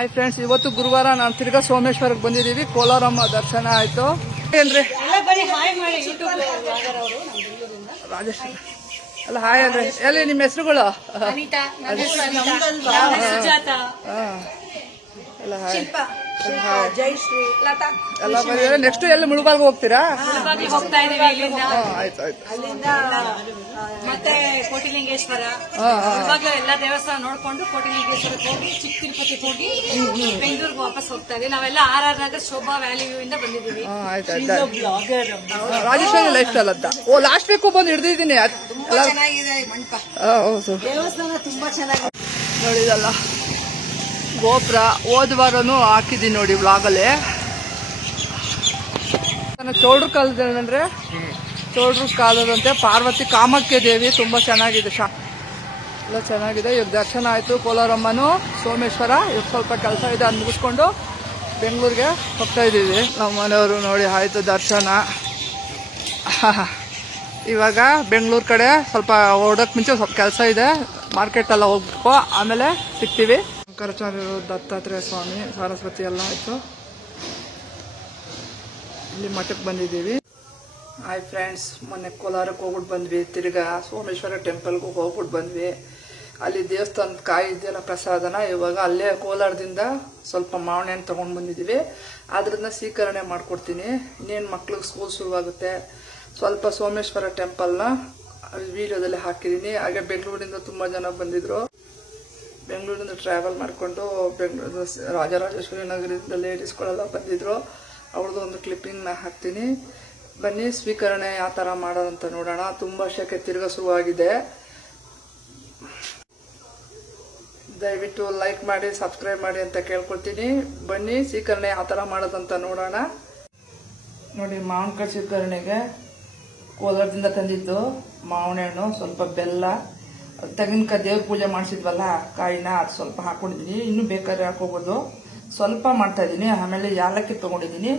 Hi friends, ಇವತ್ತು ಗುರುವಾರ ನಾವು ತಿರ್ಗಾ ಸೋಮೇಶ್ವರಕ್ಕೆ ಬಂದಿದ್ದೀವಿ. ಕೋಲಾರಮ್ಮ ದರ್ಶನ ಆಯ್ತು. ಏನ್ರಿ ರಾಜೇಶ್ ಅಲ್ಲ, ಹಾಯ್ ಅಲ್ರಿ. ಎಲ್ಲಿ ನಿಮ್ಮ ಹೆಸರುಗಳು? ಎಲ್ಲ ಹಾಯ್. ಜಯಶ್ರೀ, ಲತಾ ಎಲ್ಲ ಬಂದಿದ್ದಾರೆ. ನೆಕ್ಸ್ಟ್ ಎಲ್ಲಿ ಮುಳುಬಾಲ್ಗೆ ಹೋಗ್ತೀರಾ? ಹೋಗ್ತಾ ಇದೀವಿ ಇಲ್ಲಿಂದ. ಆಯ್ತು ಆಯ್ತು. ಅಲ್ಲಿಂದ ಮತ್ತೆ ಕೋಟಿಲಿಂಗೇಶ್ವರ ಎಲ್ಲ ದೇವಸ್ಥಾನ ನೋಡ್ಕೊಂಡು ಕೋಟಿಲಿಂಗೇಶ್ವರಕ್ಕೆ ಹೋಗಿ ಚಿಕ್ಕ ತಿರುಪತಿಗೆ ಹೋಗಿ ಬೆಂಗಳೂರಿಗೆ ವಾಪಸ್ ಹೋಗ್ತಾ ಇದೀವಿ. ನಾವೆಲ್ಲ RR Nagar Shobha valley view ಇಂದ ಬಂದಿದ್ದೀವಿ. ಆಯ್ತು ಆಯ್ತು. ರಾಜೇಶ್ವರಿ ಲೈಫ್ ಸ್ಟೈಲ್ ಅಂತ. ಓ, ಲಾಸ್ಟ್ ವೀಕ್ ಬಂದು ಹಿಡಿದಿದ್ದೀನಿ. ಚೆನ್ನಾಗಿದೆ ಮಂಟಪ, ಹೌದು, ದೇವಸ್ಥಾನ ತುಂಬಾ ಚೆನ್ನಾಗಿದೆ. ನೋಡಿದಲ್ಲ ಗೋಪುರ. ಹೋದ ವಾರನೂ ಹಾಕಿದ್ದೀನಿ ನೋಡಿ ವ್ಲಾಗಲ್ಲಿ. ಚೌಡ್ರ ಕಾಲದಂದ್ರೆ ಚೌಡ್ರ ಕಾಲದಂತೆ ಪಾರ್ವತಿ ಕಾಮಾಖ್ಯ ದೇವಿ ತುಂಬಾ ಚೆನ್ನಾಗಿದೆ. ಎಲ್ಲ ಚೆನ್ನಾಗಿದೆ. ಇವಾಗ ದರ್ಶನ ಆಯ್ತು. ಕೋಲಾರಮ್ಮನು ಸೋಮೇಶ್ವರ. ಇವಾಗ ಸ್ವಲ್ಪ ಕೆಲಸ ಇದೆ, ಅದು ಮುಗಿಸ್ಕೊಂಡು ಬೆಂಗಳೂರಿಗೆ ಹೋಗ್ತಾ ಇದ್ದೀವಿ. ನಮ್ಮ ಮನೆಯವರು ನೋಡಿ ಆಯ್ತು ದರ್ಶನ. ಇವಾಗ ಬೆಂಗಳೂರು ಕಡೆ ಸ್ವಲ್ಪ ಹೊರಡೋಕೆ ಮುಂಚೆ ಸ್ವಲ್ಪ ಕೆಲಸ ಇದೆ, ಮಾರ್ಕೆಟ್ ಎಲ್ಲ ಹೋಗ್ಬೇಕು, ಆಮೇಲೆ ಸಿಗ್ತೀವಿ. ಶಂಕರಾಚಾರ್ಯರು, ದತ್ತಾತ್ರೇಯ ಸ್ವಾಮಿ, ಸರಸ್ವತಿ ಎಲ್ಲ ಆಯ್ತು. ಇಲ್ಲಿ ಮಠಕ್ಕೆ ಬಂದಿದ್ದೀವಿ. ಹಾಯ್ ಫ್ರೆಂಡ್ಸ್, ಮೊನ್ನೆ ಕೋಲಾರಕ್ಕೆ ಹೋಗ್ಬಿಟ್ಟು ಬಂದ್ವಿ. ತಿರ್ಗಾ ಸೋಮೇಶ್ವರ ಟೆಂಪಲ್ಗೂ ಹೋಗ್ಬಿಟ್ಟು ಬಂದ್ವಿ. ಅಲ್ಲಿ ದೇವಸ್ಥಾನದ ಕಾಯಿ ಇದೆಯಲ್ಲ ಪ್ರಸಾದನ, ಇವಾಗ ಅಲ್ಲೇ ಕೋಲಾರದಿಂದ ಸ್ವಲ್ಪ ಮಾವಿನ ಹಣ್ಣು ತೊಗೊಂಡು ಬಂದಿದ್ದೀವಿ. ಅದರಿಂದ ಸ್ವೀಕರಣೆ ಮಾಡ್ಕೊಡ್ತೀನಿ. ಇನ್ನೇನು ಮಕ್ಳಿಗೆ ಸ್ಕೂಲ್ ಶುರುವಾಗುತ್ತೆ. ಸ್ವಲ್ಪ ಸೋಮೇಶ್ವರ ಟೆಂಪಲ್ನ ವಿಡಿಯೋದಲ್ಲಿ ಹಾಕಿದ್ದೀನಿ. ಹಾಗೆ ಬೆಂಗಳೂರಿಂದ ತುಂಬ ಜನ ಬಂದಿದ್ರು. ಬೆಂಗಳೂರಿಂದ ಟ್ರಾವೆಲ್ ಮಾಡಿಕೊಂಡು ಬೆಂಗಳೂರು ರಾಜರಾಜೇಶ್ವರಿ ನಗರದಿಂದ ಲೇಡೀಸ್ಗಳೆಲ್ಲ ಬಂದಿದ್ರು. ಅವ್ರದ್ದು ಒಂದು ಕ್ಲಿಪ್ಪಿಂಗ್ನ ಹಾಕ್ತೀನಿ. ಬನ್ನಿ ಸ್ವೀಕರಣೆ ಯಾವ ಥರ ಮಾಡೋದಂತ ನೋಡೋಣ. ತುಂಬ ಶೆಕೆ ತಿರ್ಗ ಶುರುವಾಗಿದೆ. ದಯವಿಟ್ಟು ಲೈಕ್ ಮಾಡಿ, ಸಬ್ಸ್ಕ್ರೈಬ್ ಮಾಡಿ ಅಂತ ಕೇಳ್ಕೊಳ್ತೀನಿ. ಬನ್ನಿ ಸ್ವೀಕರಣೆ ಯಾವ ಥರ ಮಾಡೋದಂತ ನೋಡೋಣ. ನೋಡಿ, ಮಾವಿನಕಾಯಿ ಸ್ವೀಕರಣೆಗೆ ಕೋಲಾರದಿಂದ ತಂದಿದ್ದು ಮಾವಿನ ಹಣ್ಣು, ಸ್ವಲ್ಪ ಬೆಲ್ಲ, ತೆಂಗಿನಕಾಯಿ ದೇವ್ರ ಪೂಜೆ ಮಾಡಿಸಿದ್ವಲ್ಲ ಕಾಯಿನ, ಅದು ಸ್ವಲ್ಪ ಹಾಕೊಂಡಿದ್ದೀನಿ. ಇನ್ನೂ ಬೇಕಾದ್ರೆ ಹಾಕೋಬೋದು. ಸ್ವಲ್ಪ ಮಾಡ್ತಾ ಇದ್ದೀನಿ. ಆಮೇಲೆ ಯಾಲಕ್ಕಿ ತಗೊಂಡಿದ್ದೀನಿ,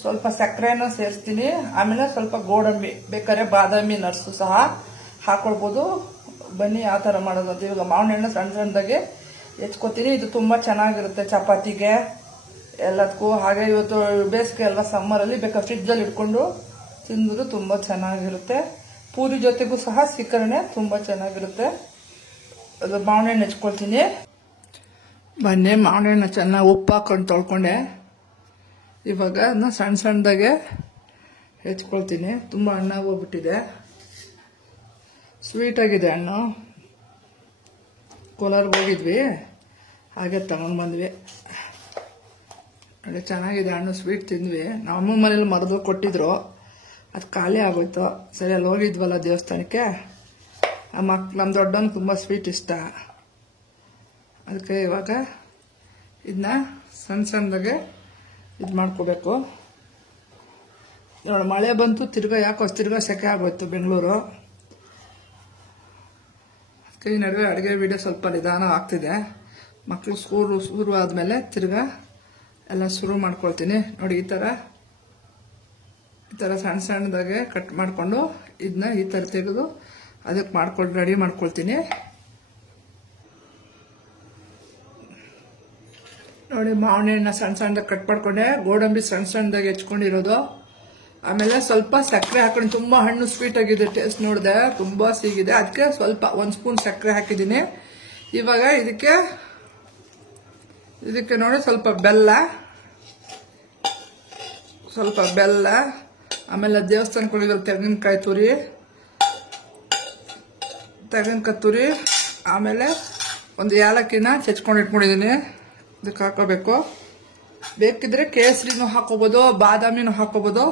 ಸ್ವಲ್ಪ ಸಕ್ಕರೆನೂ ಸೇರಿಸ್ತೀನಿ. ಆಮೇಲೆ ಸ್ವಲ್ಪ ಗೋಡಂಬಿ, ಬೇಕಾದ್ರೆ ಬಾದಾಮಿ ನಟ್ಸು ಸಹ ಹಾಕೊಳ್ಬೋದು. ಬನ್ನಿ ಯಾವ ಥರ ಮಾಡೋದು ಅಂತ. ಇವಾಗ ಮಾವಿನ ಹಣ್ಣು ಸಣ್ಣ ಸಣ್ಣದಾಗೆ ಹೆಚ್ಕೋತೀನಿ. ಇದು ತುಂಬ ಚೆನ್ನಾಗಿರುತ್ತೆ ಚಪಾತಿಗೆ ಎಲ್ಲದಕ್ಕೂ. ಹಾಗೆ ಇವತ್ತು ಬೇಸಿಗೆ ಅಲ್ವಾ, ಸಮ್ಮರಲ್ಲಿ ಬೇಕಾದ್ರೆ ಫ್ರಿಜ್ಜಲ್ಲಿ ಇಟ್ಕೊಂಡು ತಿಂದು ತುಂಬ ಚೆನ್ನಾಗಿರುತ್ತೆ. ಪೂರಿ ಜೊತೆಗೂ ಸಹ ಸ್ವೀಕರಣೆ ತುಂಬ ಚೆನ್ನಾಗಿರುತ್ತೆ. ಅದು ಮಾವಿನ ಹಣ್ಣು ಹೆಚ್ಕೊಳ್ತೀನಿ. ಬನ್ನಿ, ಮಾವಿನ ಹಣ್ಣು ಚೆನ್ನಾಗಿ ಉಪ್ಪು ಹಾಕೊಂಡು ತೊಳ್ಕೊಂಡೆ. ಇವಾಗ ಅದನ್ನ ಸಣ್ಣ ಸಣ್ಣದಾಗೆ ಹೆಚ್ಕೊಳ್ತೀನಿ. ತುಂಬ ಹಣ್ಣಾಗಿ ಹೋಗ್ಬಿಟ್ಟಿದೆ. ಸ್ವೀಟಾಗಿದೆ ಹಣ್ಣು. ಕೋಲಾರ್ಗೆ ಹೋಗಿದ್ವಿ, ಹಾಗೆ ತಗೊಂಡು ಬಂದ್ವಿ. ನೋಡಿ, ಚೆನ್ನಾಗಿದೆ ಹಣ್ಣು. ಸ್ವೀಟ್ ತಿಂದ್ವಿ. ನಮ್ಮ ಮನೇಲಿ ಮರದು ಕೊಟ್ಟಿದ್ರು, ಅದು ಖಾಲಿ ಆಗೋಯ್ತು. ಸರಿ, ಅಲ್ಲಿ ಹೋಗಿದ್ವಲ್ಲ ದೇವಸ್ಥಾನಕ್ಕೆ. ನಮ್ಮ ದೊಡ್ಡವನು ತುಂಬ ಸ್ವೀಟ್ ಇಷ್ಟ. ಅದಕ್ಕೆ ಇವಾಗ ಇದನ್ನ ಸಣ್ಣ ಸಣ್ಣದಾಗೆ ಇದು ಮಾಡ್ಕೋಬೇಕು. ನೋಡಿ, ಮಳೆ ಬಂತು, ತಿರ್ಗಾ ಯಾಕೋ ತಿರ್ಗಾ ಸೆಕೆ ಆಗೋಯ್ತು ಬೆಂಗಳೂರು. ಅದಕ್ಕೆ ಈ ನಡುವೆ ಅಡುಗೆ ವಿಡಿಯೋ ಸ್ವಲ್ಪ ನಿಧಾನ ಆಗ್ತಿದೆ. ಮಕ್ಕಳು ಶುರು ಆದಮೇಲೆ ತಿರ್ಗಾ ಎಲ್ಲ ಶುರು ಮಾಡ್ಕೊಳ್ತೀನಿ. ನೋಡಿ, ಈ ಥರ ಸಣ್ಣ ಸಣ್ಣದಾಗೆ ಕಟ್ ಮಾಡಿಕೊಂಡು ಇದನ್ನ ಈ ಥರ ತೆಗೆದು ಅದಕ್ಕೆ ಮಾಡ್ಕೊಂಡು ರೆಡಿ ಮಾಡ್ಕೊಳ್ತೀನಿ. ನೋಡಿ, ಮಾವಿನ ಹಣ್ಣನ್ನ ಸಣ್ಣ ಸಣ್ಣದಾಗಿ ಕಟ್ ಮಾಡ್ಕೊಂಡೆ. ಗೋಡಂಬಿ ಸಣ್ಣ ಸಣ್ಣದಾಗಿ ಹೆಚ್ಕೊಂಡಿರೋದು. ಆಮೇಲೆ ಸ್ವಲ್ಪ ಸಕ್ಕರೆ ಹಾಕೊಂಡು, ತುಂಬ ಹಣ್ಣು ಸ್ವೀಟ್ ಆಗಿದೆ. ಟೇಸ್ಟ್ ನೋಡಿದೆ, ತುಂಬ ಸಿಗಿದೆ. ಅದಕ್ಕೆ ಸ್ವಲ್ಪ 1 ಸ್ಪೂನ್ ಸಕ್ಕರೆ ಹಾಕಿದ್ದೀನಿ. ಇವಾಗ ಇದಕ್ಕೆ ನೋಡಿ ಸ್ವಲ್ಪ ಬೆಲ್ಲ, ಆಮೇಲೆ ದೇವಸ್ಥಾನಕ್ಕೆ ಹೋಗಿದ್ರಲ್ಲಿ ತೆಂಗಿನಕಾಯಿ ತುರಿ, ಆಮೇಲೆ ಒಂದು ಏಲಕ್ಕಿನ ಚೆಚ್ಕೊಂಡು ಇಟ್ಕೊಂಡಿದ್ದೀನಿ. ಇದಕ್ಕೆ ಹಾಕೋಬೇಕು. ಬೇಕಿದ್ರೆ ಕೇಸರಿನೂ ಹಾಕೋಬೋದು, ಬಾದಾಮಿನೂ ಹಾಕೋಬೋದು.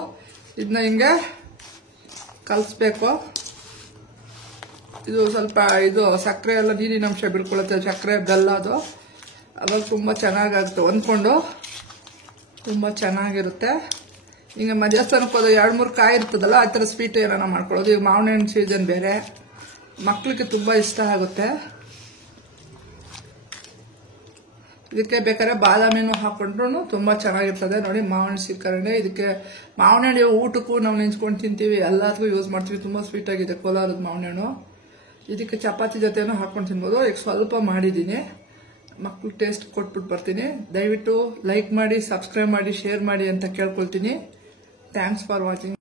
ಇದನ್ನ ಹಿಂಗೆ ಕಲಿಸ್ಬೇಕು. ಇದು ಸ್ವಲ್ಪ ಸಕ್ಕರೆ ಎಲ್ಲ ನೀರಿನ ಅಂಶ ಬಿಡ್ಕೊಳ್ಳುತ್ತೆ. ಸಕ್ಕರೆ ಬೆಲ್ಲ ಅವಾಗ ತುಂಬ ಚೆನ್ನಾಗಾಗುತ್ತೆ. ಹೊಂದ್ಕೊಂಡು ತುಂಬ ಚೆನ್ನಾಗಿರುತ್ತೆ. ಹಿಂಗೆ ದೇವಸ್ಥಾನಕ್ಕೆ ಹೋದ 2-3 ಕಾಯಿ ಇರ್ತದಲ್ಲ, ಆ ಥರ ಸ್ವೀಟ್ ಏನಾರ ಮಾಡ್ಕೊಳ್ಳೋದು. ಈಗ ಮಾವಿನ ಹಣ್ಣು ಸೀಸನ್ ಬೇರೆ, ಮಕ್ಕಳಿಗೆ ತುಂಬ ಇಷ್ಟ ಆಗುತ್ತೆ. ಇದಕ್ಕೆ ಬೇಕಾದ್ರೆ ಬಾದಾಮಿನೂ ಹಾಕೊಂಡ್ರು ತುಂಬ ಚೆನ್ನಾಗಿರ್ತದೆ. ನೋಡಿ, ಮಾವಿನ ಸ್ವೀಕರಣೆ. ಇದಕ್ಕೆ ಮಾವಿನ ಹಣ್ಣು ಊಟಕ್ಕೂ ನಾವು ನೆಂಚ್ಕೊಂಡು ತಿಂತೀವಿ, ಎಲ್ಲದಕ್ಕೂ ಯೂಸ್ ಮಾಡ್ತೀವಿ. ತುಂಬ ಸ್ವೀಟ್ ಆಗಿದೆ ಕೋಲಾರದ ಮಾವಿನ ಹಣ್ಣು. ಇದಕ್ಕೆ ಚಪಾತಿ ಜೊತೆನೂ ಹಾಕೊಂಡು ತಿನ್ಬೋದು. ಈಗ ಸ್ವಲ್ಪ ಮಾಡಿದ್ದೀನಿ. ಮಕ್ಕಳು ಟೇಸ್ಟ್ ಕೊಟ್ಬಿಟ್ಟು ಬರ್ತೀನಿ. ದಯವಿಟ್ಟು ಲೈಕ್ ಮಾಡಿ, ಸಬ್ಸ್ಕ್ರೈಬ್ ಮಾಡಿ, ಶೇರ್ ಮಾಡಿ ಅಂತ ಕೇಳ್ಕೊಳ್ತೀನಿ. Thanks for watching.